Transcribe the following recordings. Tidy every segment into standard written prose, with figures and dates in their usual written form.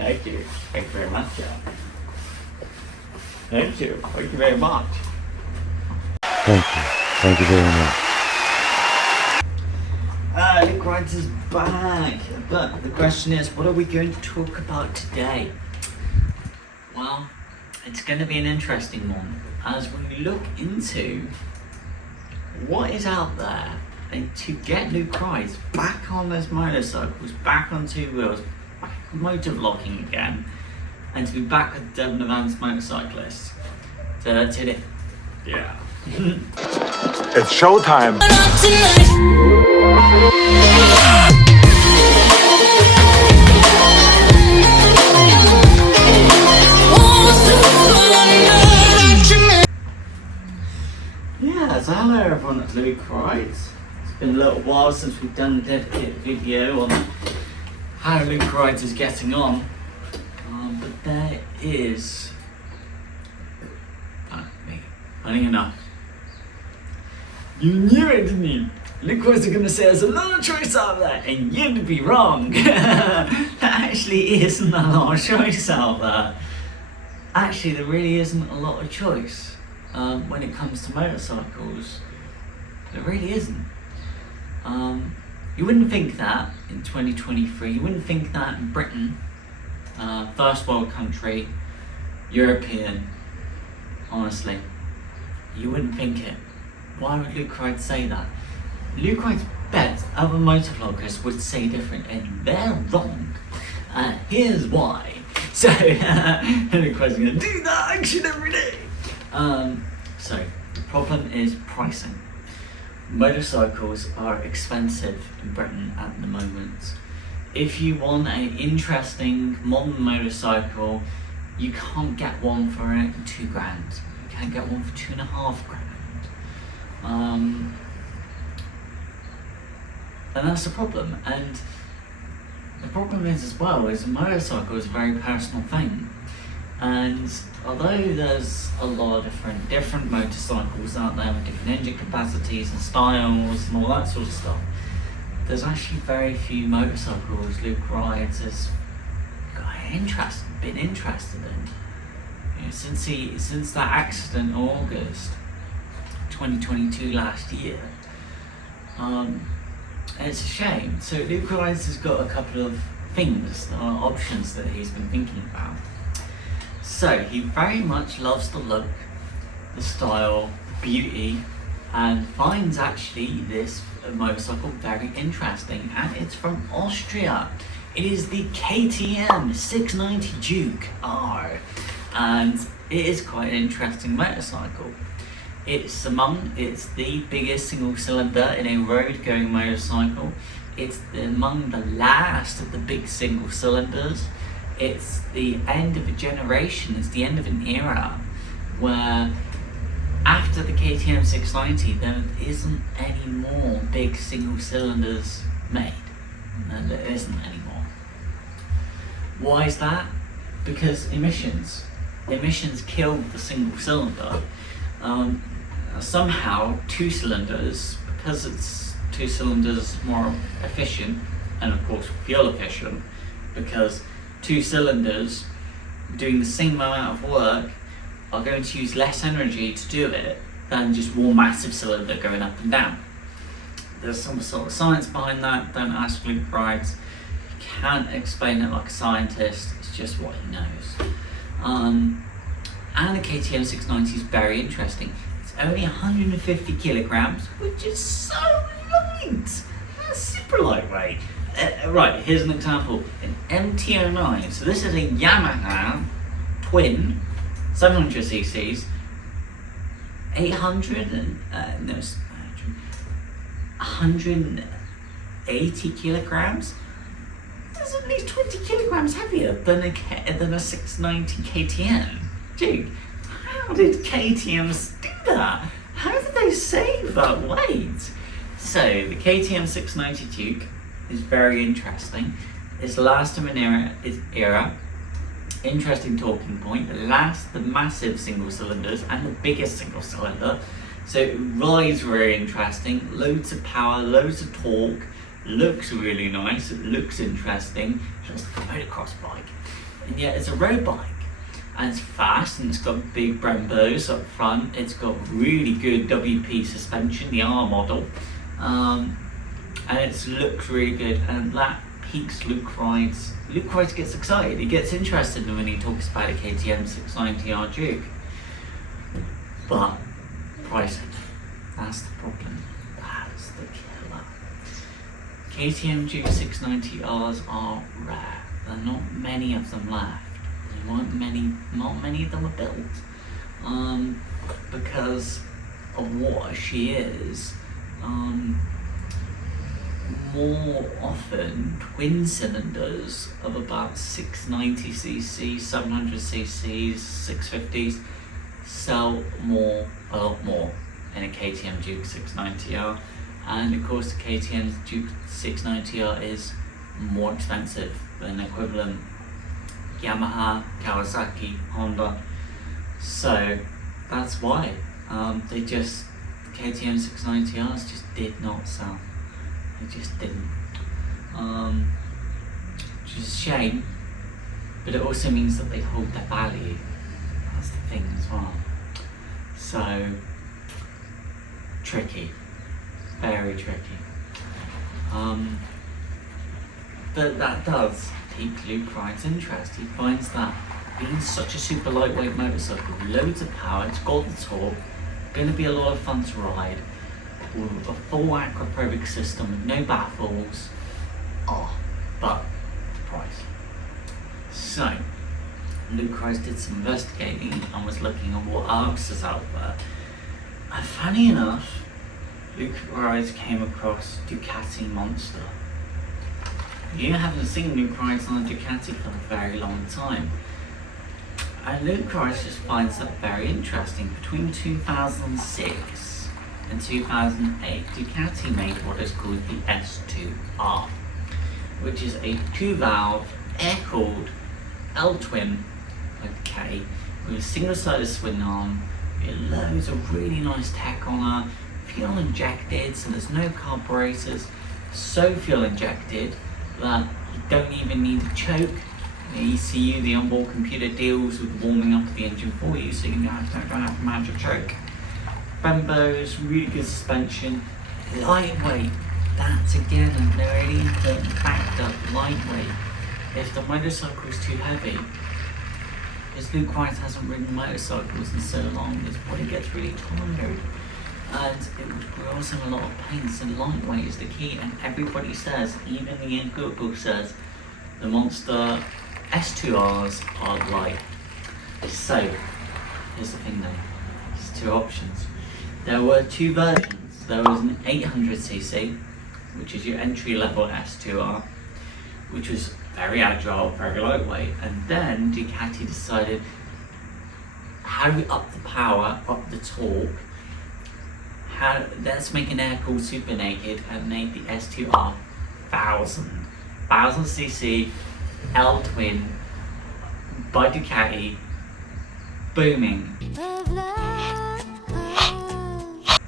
Thank you. Thank you very much, Thank you. Thank you very much. Thank you. Thank you very much. Luke Rides is back. But the question is, what are we going to talk about today? Well, it's going to be an interesting one as we look into what is out there and to get Luke Rides back on those motorcycles, back on two wheels, back motovlogging again, and to be back with Devon Advanced Motorcyclists. So that's it. Yeah. It's showtime. Yeah, so hello everyone at Luke Rides. It's been a little while since we've done a dedicated video on how Luke Rides is getting on. But there is, funny enough, you knew it, didn't you? Luke Rides are going to say there's a lot of choice out there, and you'd be wrong. There actually isn't a lot of choice out there. Actually, there really isn't a lot of choice when it comes to motorcycles. There really isn't. You wouldn't think that in 2023. You wouldn't think that in Britain, first world country, European. Honestly, you wouldn't think it. Why would Luke Rides say that? Luke Rides bet other motovloggers would say different, and they're wrong. Here's why. So, Luke Rides is going to do that action every day. So, the problem is pricing. Motorcycles are expensive in Britain at the moment. If you want an interesting modern motorcycle, you can't get one for $2,000. You can't get one for $2,500. And that's the problem. And the problem is as well is a motorcycle is a very personal thing. And although there's a lot of different motorcycles out there with different engine capacities and styles and all that sort of stuff, there's actually very few motorcycles Luke Rides has been interested in. You know, since that accident in August 2022 last year. And it's a shame. So Luke Rides has got a couple of options that he's been thinking about. So he very much loves the look, the style, the beauty, and finds actually this motorcycle very interesting, and it's from Austria. It is the KTM 690 Duke R, and it is quite an interesting motorcycle. It's the biggest single cylinder in a road going motorcycle. It's among the last of the big single cylinders. It's the end of a generation, it's the end of an era where after the KTM 690 there isn't any more big single cylinders made. And there isn't anymore. Why is that? Because emissions. Emissions killed the single cylinder. Somehow two cylinders, because it's two cylinders more efficient, and of course fuel efficient, because two cylinders doing the same amount of work are going to use less energy to do it than just one massive cylinder going up and down. There's some sort of science behind that. Don't ask Luke Rides. He can't explain it like a scientist. It's just what he knows. And the KTM 690 is very interesting. It's only 150 kilograms, which is so light. That's super lightweight. Right, here's an example. An MT-09. So this is a Yamaha twin, 700 cc's, 180 kilograms. That's at least 20 kilograms heavier than a 690 KTM. Dude, how did KTMs do that? How did they save that weight? So the KTM 690 Duke is very interesting. It's the last of an era. Interesting talking point. The massive single cylinders and the biggest single cylinder. So it rides very interesting. Loads of power, loads of torque, looks really nice, it looks interesting, it's just like a motocross bike, and yet it's a road bike. And it's fast, and it's got big Brembos up front, it's got really good WP suspension, the R model, and it looks really good, and that piques Luke Rides. Luke Rides gets excited, he gets interested when he talks about a KTM 690R Duke. But pricing, that's the problem, that's the killer. KTM Duke 690Rs are rare, there are not many of them left. Not many of them are built, because of what she is. More often, twin cylinders of about 690cc, 700cc, 650s sell a lot more in a KTM Duke 690R, and of course the KTM Duke 690R is more expensive than equivalent Yamaha, Kawasaki, Honda, so that's why KTM 690Rs just did not sell. They just didn't, which is a shame, but it also means that they hold their value. That's the thing as well. So tricky, very tricky. But that does pique Luke Ride's interest. He finds that being such a super lightweight motorcycle, loads of power, it's got the torque, going to be a lot of fun to ride, with a full aquaprobic system with no baffles. But the price. So Luke Ride did some investigating and was looking at what else is out there. And funny enough, Luke Ride came across Ducati Monster. You haven't seen Luke Rides on a Ducati for a very long time. And Luke Rides just finds that very interesting. Between 2006 and 2008, Ducati made what is called the S2R, which is a 2-valve, air-cooled L-twin with K, with a single-sided swing arm, with loads of really nice tech on her, fuel injected, so there's no carburetors, so fuel injected that you don't even need a choke. The ECU, the onboard computer, deals with warming up the engine for you, so you don't have to manage a choke. Brembos, really good suspension, lightweight. That's again a very important factor, lightweight. If the motorcycle is too heavy, because Luke Rides hasn't ridden motorcycles in so long, his body gets really tired. And it would cause him a lot of pain, so lightweight is the key, and everybody says, even the Google says, the Monster S2Rs are light. So, here's the thing though, there's two options. There were two versions. There was an 800cc, which is your entry level S2R, which was very agile, very lightweight, and then Ducati decided, how do we up the power, up the torque? Let's make an air-cooled super naked and make the S2R 1000cc L-twin by Ducati, booming.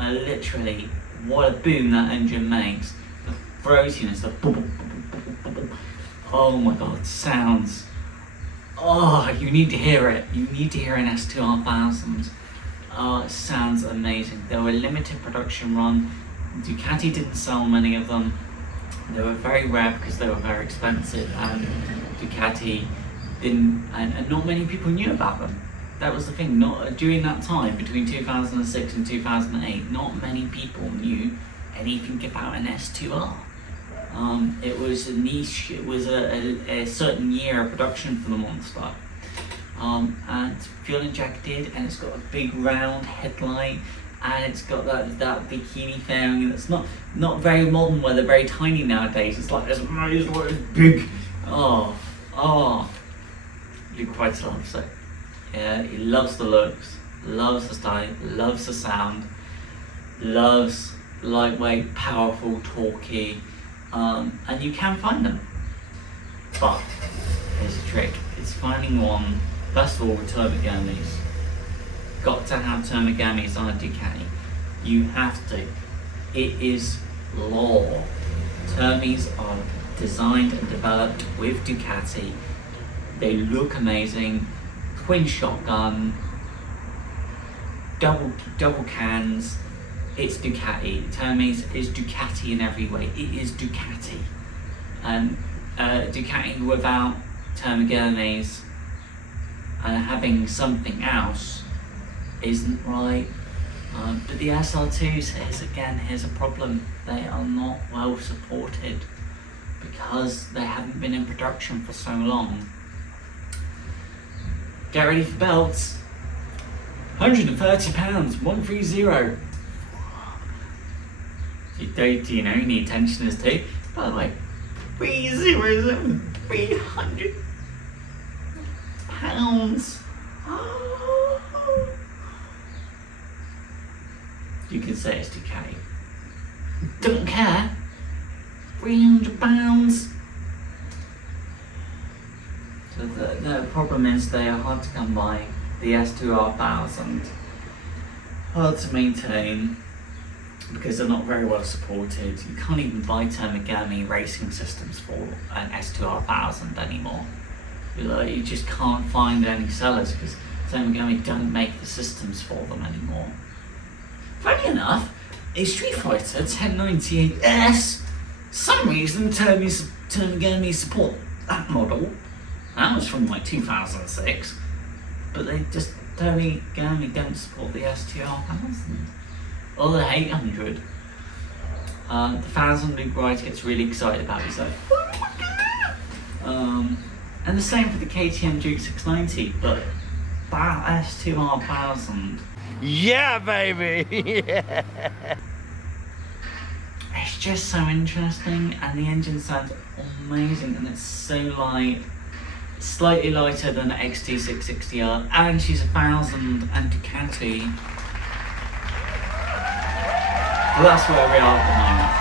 Literally, what a boom that engine makes. The throatiness, the boom, boom, boom, boom, boom, boom. Oh my god, sounds. Oh, you need to hear it. You need to hear an S2R 1000. Oh, it sounds amazing. They were a limited production run. Ducati didn't sell many of them. They were very rare because they were very expensive, and Ducati didn't, and not many people knew about them. That was the thing. Not during that time between 2006 and 2008, not many people knew anything about an S2R. It was a niche. It was a certain year of production for the Monster. And fuel injected, and it's got a big round headlight, and it's got that bikini fairing that's not very modern, where they're very tiny nowadays. It's like this big. Luke Rides loves it. Yeah, he loves the looks, loves the style, loves the sound, loves lightweight, powerful, torquey, and you can find them. But here's a trick: it's finding one. First of all, with turbogamis. Got to have turbogamis on a Ducati. You have to. It is law. Termis are designed and developed with Ducati. They look amazing. Twin shotgun, double cans. It's Ducati. Termis is Ducati in every way. It is Ducati. And Ducati without Termigurnis and having something else isn't right. But the SR2s, here's a problem. They are not well supported because they haven't been in production for so long. Get ready for belts. £130, 130. Do you know who the attention is to? By the way, 300 pounds. You can say it's Ducati. Don't care. £300. So the problem is they are hard to come by. The S2R1000, hard to maintain because they're not very well supported. You can't even buy Termigurni racing systems for an S2R1000 anymore. You just can't find any sellers because Termigurni don't make the systems for them anymore. Funny enough, a Street Fighter 1098S, some reason Termigurni support that model. That was from like 2006, but they just Termigurni don't support the S2R1000 or the 800. The 1000 Luke Wright gets really excited about. He's like, and the same for the KTM Duke 690, but that S2R1000. Yeah, baby! Yeah. It's just so interesting, and the engine sounds amazing, and it's so light, slightly lighter than the XT660R, and she's 1000 and Ducati. Well, that's where we are at the moment.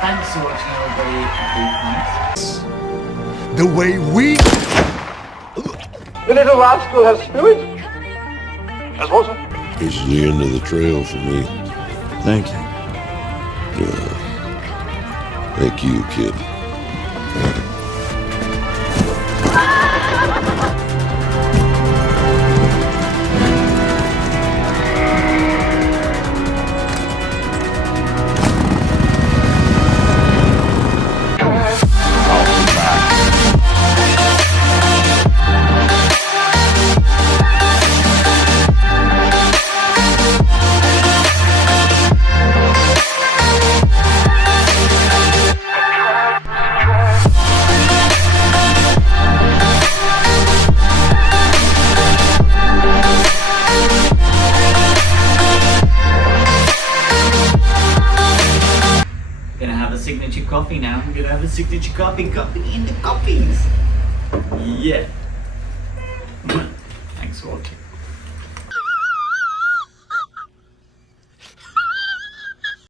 Thanks for watching, everybody. The way we... The little rascal has spirit. As was it? This is the end of the trail for me. Thank you. Thank you, kid. Signature coffee now. I'm gonna have a signature coffee in the coffees. Yeah. Thanks for watching.